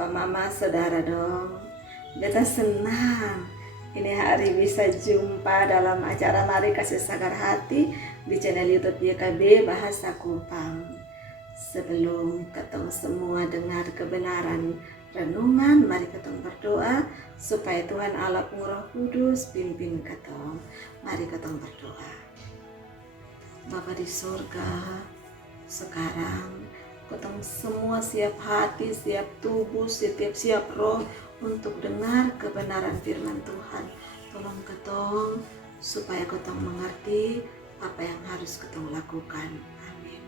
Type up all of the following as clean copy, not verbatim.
Papa, Mama, Saudara dong. Beta senang ini hari bisa jumpa dalam acara Mari Kasih Sagar Hati di channel YouTube YKB Bahasa Kupang. Sebelum ketemu semua dengar kebenaran renungan, mari ketemu berdoa supaya Tuhan Allah Roh Kudus pimpin ketemu. Mari ketemu berdoa. Bapa di surga, sekarang ketemu semua siap hati, siap tubuh, siap roh untuk dengar kebenaran firman Tuhan. Tolong ketong supaya ketong mengerti apa yang harus ketong lakukan. Amin.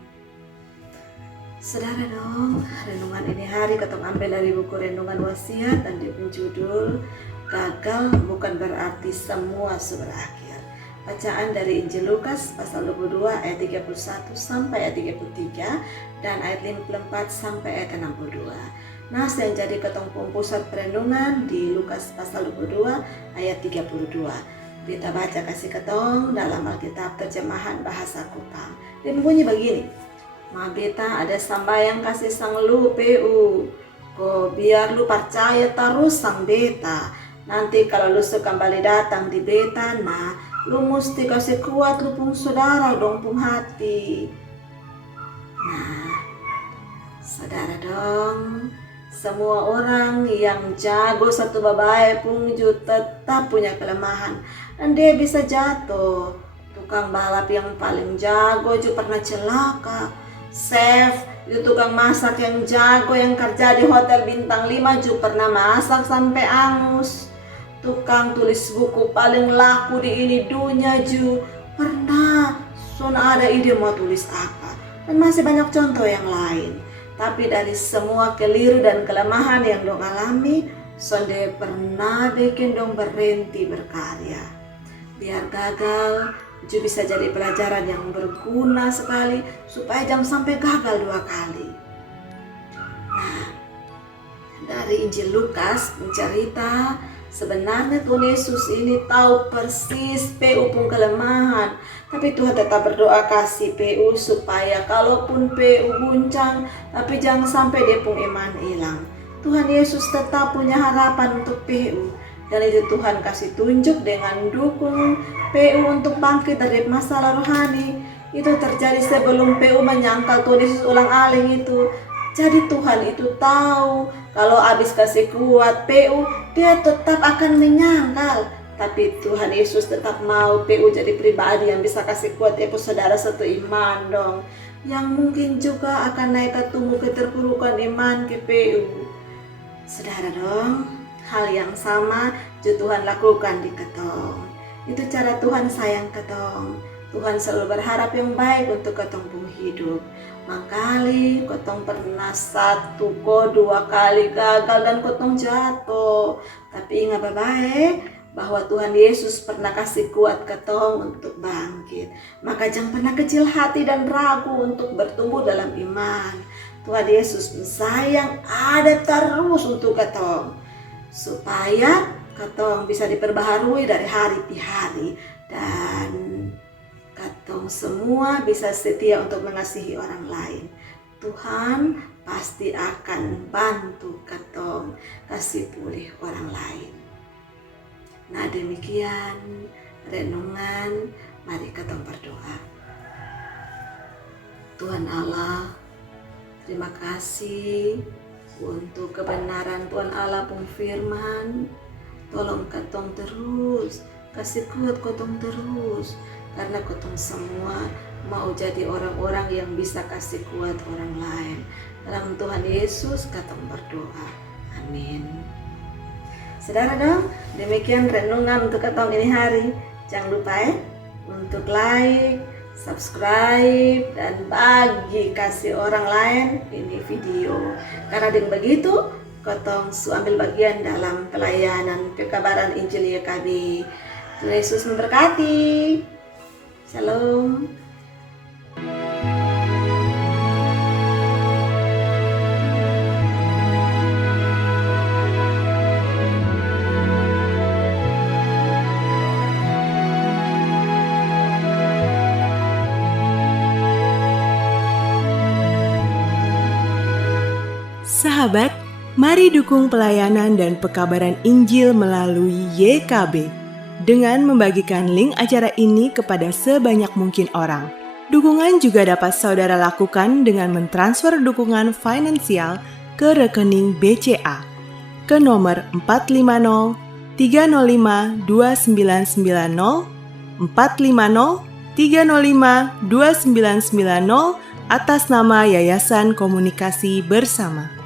Saudara dong, renungan ini hari ketong ambil dari buku Renungan Wasiat dan judul Gagal Bukan Berarti Semua Sudah Berakhir. Bacaan dari Injil Lukas pasal 22 ayat 31 sampai ayat 33 dan ayat 54 sampai ayat 62. Nah, yang jadi ketong pusat perenungan di Lukas pasal 22 ayat 32. Kita baca kasih ketong dalam Alkitab terjemahan bahasa Kupang. Dia bunyi begini. Ma beta ada sambayang kasih sang lu PU. Ko biar lu percaya terus sang beta. Nanti kalau lu kembali datang di beta, nah lu mesti kasih kuat lu pung saudara dong pung hati. Nah, saudara dong, semua orang yang jago satu babai pun tetap punya kelemahan dan dia bisa jatuh. Tukang balap yang paling jago juga pernah celaka. Chef itu tukang masak yang jago yang kerja di hotel bintang 5 juga pernah masak sampai angus. Tukang tulis buku paling laku di ini dunia ju pernah ada ide mau tulis apa, dan masih banyak contoh yang lain. Tapi dari semua keliru dan kelemahan yang dong alami, sonde pernah bikin dong berhenti berkarya. Biar gagal ju bisa jadi pelajaran yang berguna sekali supaya jangan sampai gagal 2 kali. Nah, dari Injil Lukas mencerita sebenarnya Tuhan Yesus ini tahu persis PU pun kelemahan, tapi Tuhan tetap berdoa kasih PU supaya kalaupun PU guncang, tapi jangan sampai dia pun iman hilang. Tuhan Yesus tetap punya harapan untuk PU, dan itu Tuhan kasih tunjuk dengan dukung PU untuk bangkit dari masalah rohani. Itu terjadi sebelum PU menyangkal Tuhan Yesus ulang-alik itu. Jadi Tuhan itu tahu kalau habis kasih kuat PU, dia tetap akan menyangkal. Tapi Tuhan Yesus tetap mau PU jadi pribadi yang bisa kasih kuat ya saudara satu iman dong. Yang mungkin juga akan naik ke tumbuh keterpurukan iman ke PU. Saudara dong, hal yang sama juga Tuhan lakukan di ketong. Itu cara Tuhan sayang ketong. Tuhan selalu berharap yang baik untuk ketong pun hidup. Makali kotong pernah 1 2 kali gagal dan kotong jatuh. Tapi ingat baik bahwa Tuhan Yesus pernah kasih kuat ketong untuk bangkit. Maka jangan pernah kecil hati dan ragu untuk bertumbuh dalam iman. Tuhan Yesus sayang ada terus untuk ketong, supaya ketong bisa diperbaharui dari hari ke hari, dan ketong semua bisa setia untuk mengasihi orang lain. Tuhan pasti akan bantu ketong kasih pulih orang lain. Nah, demikian renungan. Mari ketong berdoa. Tuhan Allah, terima kasih untuk kebenaran Tuhan Allah pun firman. Tolong ketong terus, kasih kuat ketong terus, karena ketong semua mau jadi orang-orang yang bisa kasih kuat orang lain. Dalam Tuhan Yesus ketong berdoa. Amin. Saudara dong, demikian renungan untuk ketong ini hari. Jangan lupa untuk like, subscribe, dan bagi kasih orang lain ini video. Karena dengan begitu ketong ambil bagian dalam pelayanan pekabaran Injil YKB. Tuhan Yesus memberkati. Shalom. Sahabat, Mari dukung pelayanan dan pekabaran Injil melalui YKB dengan membagikan link acara ini kepada sebanyak mungkin orang. Dukungan juga dapat saudara lakukan dengan mentransfer dukungan finansial ke rekening BCA ke nomor 450 305 2990 450 305 2990 atas nama Yayasan Komunikasi Bersama.